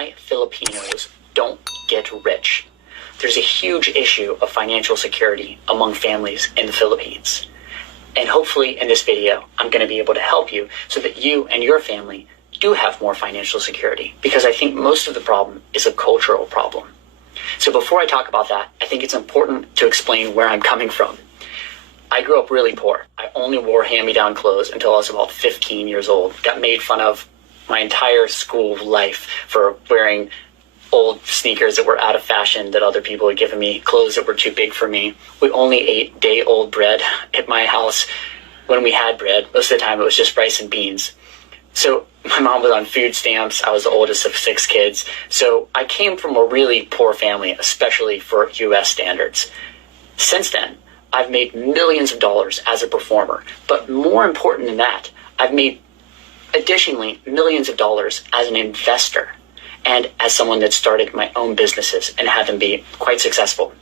why Filipinos don't get rich. There's a huge issue of financial security among families in the Philippines. And hopefully in this video, I'm going to be able to help you so that you and your family do have more financial security, because I think most of the problem is a cultural problem. So before I talk about that, I think it's important to explain where I'm coming from. I grew up really poor. I only wore hand-me-down clothes until I was about 15 years old. Got made fun of my entire school life for wearing old sneakers that were out of fashion that other people had given me, clothes that were too big for me. We only ate day-old bread at my house when we had bread. Most of the time it was just rice and beans. So my mom was on food stamps. I was the oldest of 6 kids. So I came from a really poor family, especially for U.S. standards. Since then, I've made millions of dollars as a performer. But more important than that, I've made additionally millions of dollars as an investor and as someone that started my own businesses and had them be quite successful.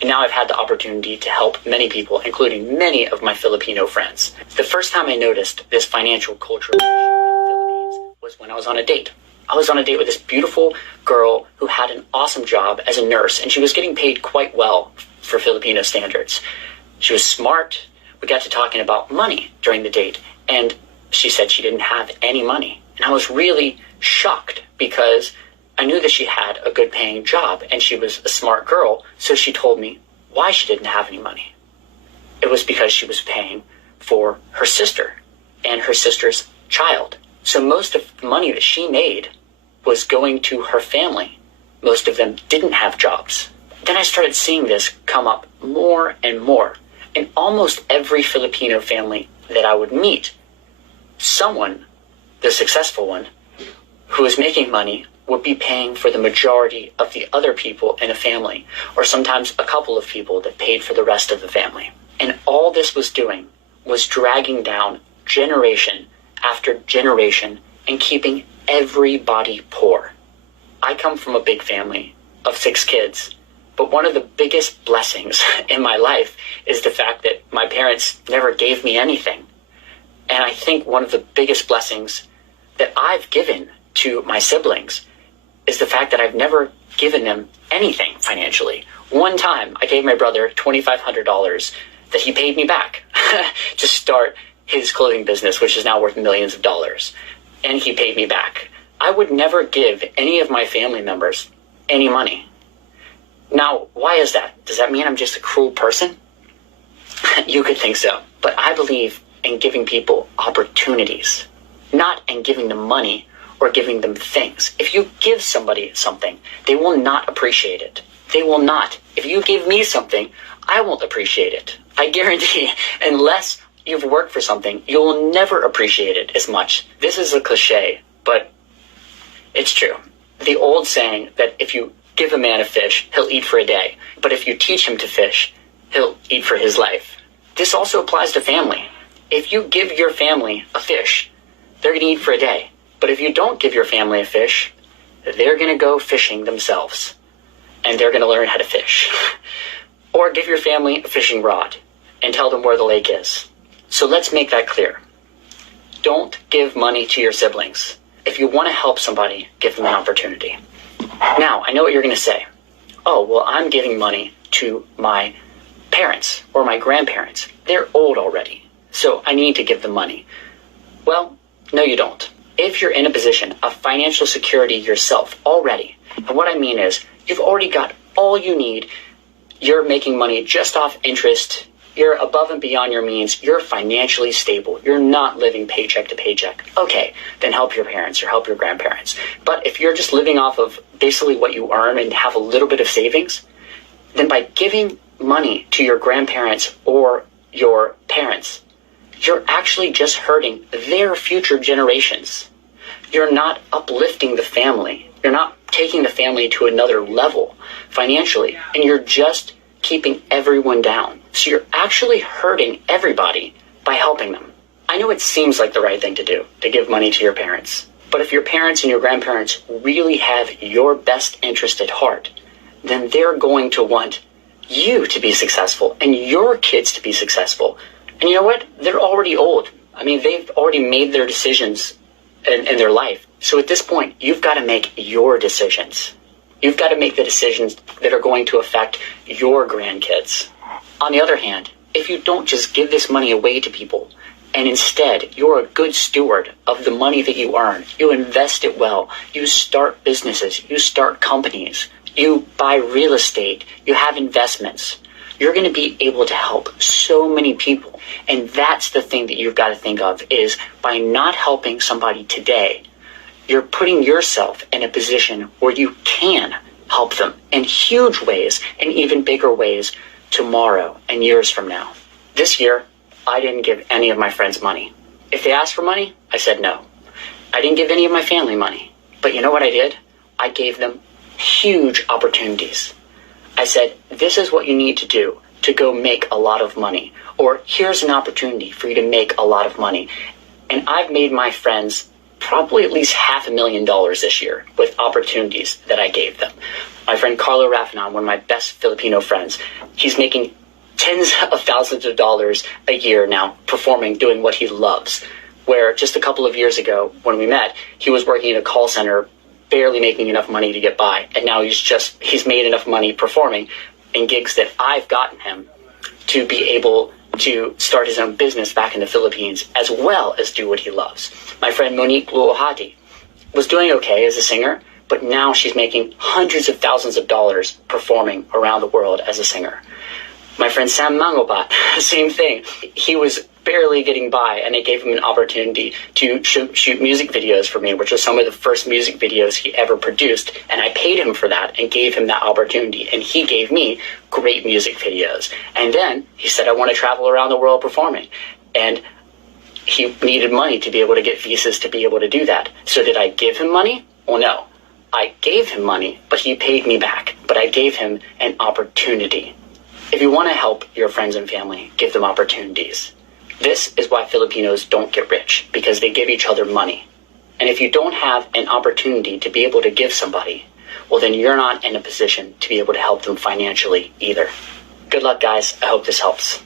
And now I've had the opportunity to help many people, including many of my Filipino friends. The first time I noticed this financial cultural issue in the Philippines was when I was on a date. I was on a date with this beautiful girl who had an awesome job as a nurse, and she was getting paid quite well for Filipino standards. She was smart. We got to talking about money during the date, and she said she didn't have any money. And I was really shocked because I knew that she had a good paying job and she was a smart girl. So she told me why she didn't have any money. It was because she was paying for her sister and her sister's child. So most of the money that she made was going to her family. Most of them didn't have jobs. Then I started seeing this come up more and more. In almost every Filipino family that I would meet, someone, the successful one, who was making money would be paying for the majority of the other people in a family, or sometimes a couple of people that paid for the rest of the family. And all this was doing was dragging down generation after generation and keeping everybody poor. I come from a big family of 6 kids, but one of the biggest blessings in my life is the fact that my parents never gave me anything. And I think one of the biggest blessings that I've given to my siblings is the fact that I've never given them anything financially. One time, I gave my brother $2,500 that he paid me back to start his clothing business, which is now worth millions of dollars. And he paid me back. I would never give any of my family members any money. Now, why is that? Does that mean I'm just a cruel person? You could think so. But I believe in giving people opportunities, not in giving them money or giving them things. If you give somebody something, they will not appreciate it. They will not. If you give me something, I won't appreciate it. I guarantee, unless you've worked for something, you will never appreciate it as much. This is a cliche, but it's true. The old saying that if you give a man a fish, he'll eat for a day. But if you teach him to fish, he'll eat for his life. This also applies to family. If you give your family a fish, they're going to eat for a day. But if you don't give your family a fish, they're going to go fishing themselves. And they're going to learn how to fish. Or give your family a fishing rod and tell them where the lake is. So let's make that clear. Don't give money to your siblings. If you want to help somebody, give them an opportunity. Now, I know what you're going to say. Oh, well, I'm giving money to my parents or my grandparents. They're old already, so I need to give them money. Well, no, you don't. If you're in a position of financial security yourself already, and what I mean is you've already got all you need, you're making money just off interest, you're above and beyond your means, you're financially stable, you're not living paycheck to paycheck, okay, then help your parents or help your grandparents. But if you're just living off of basically what you earn and have a little bit of savings, then by giving money to your grandparents or your parents, you're actually just hurting their future generations. You're not uplifting the family. You're not taking the family to another level financially, and you're just keeping everyone down. So you're actually hurting everybody by helping them. I know it seems like the right thing to do, to give money to your parents. But if your parents and your grandparents really have your best interest at heart, then they're going to want you to be successful and your kids to be successful. And you know what? They're already old. I mean, they've already made their decisions in their life. So at this point, you've got to make your decisions. You've got to make the decisions that are going to affect your grandkids. On the other hand, if you don't just give this money away to people, and instead you're a good steward of the money that you earn, you invest it well, you start businesses, you start companies, you buy real estate, you have investments, you're going to be able to help so many people. And that's the thing that you've got to think of, is by not helping somebody today, you're putting yourself in a position where you can help them in huge ways and even bigger ways tomorrow and years from now. This year, I didn't give any of my friends money. If they asked for money, I said no. I didn't give any of my family money. But you know what I did? I gave them huge opportunities. I said, this is what you need to do to go make a lot of money. Or here's an opportunity for you to make a lot of money. And I've made my friends probably at least $500,000 this year with opportunities that I gave them. My friend Carlo Rafanon, one of my best Filipino friends, he's making tens of thousands of dollars a year now performing, doing what he loves. Where just a couple of years ago when we met, he was working in a call center, barely making enough money to get by. And now he's made enough money performing in gigs that I've gotten him to be able to start his own business back in the Philippines, as well as do what he loves. My friend Monique Luohati was doing okay as a singer, but now she's making hundreds of thousands of dollars performing around the world as a singer. My friend Sam Mangopat, same thing. He was barely getting by, and it gave him an opportunity to shoot music videos for me, which was some of the first music videos he ever produced, and I paid him for that and gave him that opportunity, and he gave me great music videos. And then he said, I want to travel around the world performing, and he needed money to be able to get visas to be able to do that. So did I give him money? Well, no. I gave him money, but he paid me back, but I gave him an opportunity. If you want to help your friends and family, give them opportunities. This is why Filipinos don't get rich, because they give each other money. And if you don't have an opportunity to be able to give somebody, well, then you're not in a position to be able to help them financially either. Good luck, guys. I hope this helps.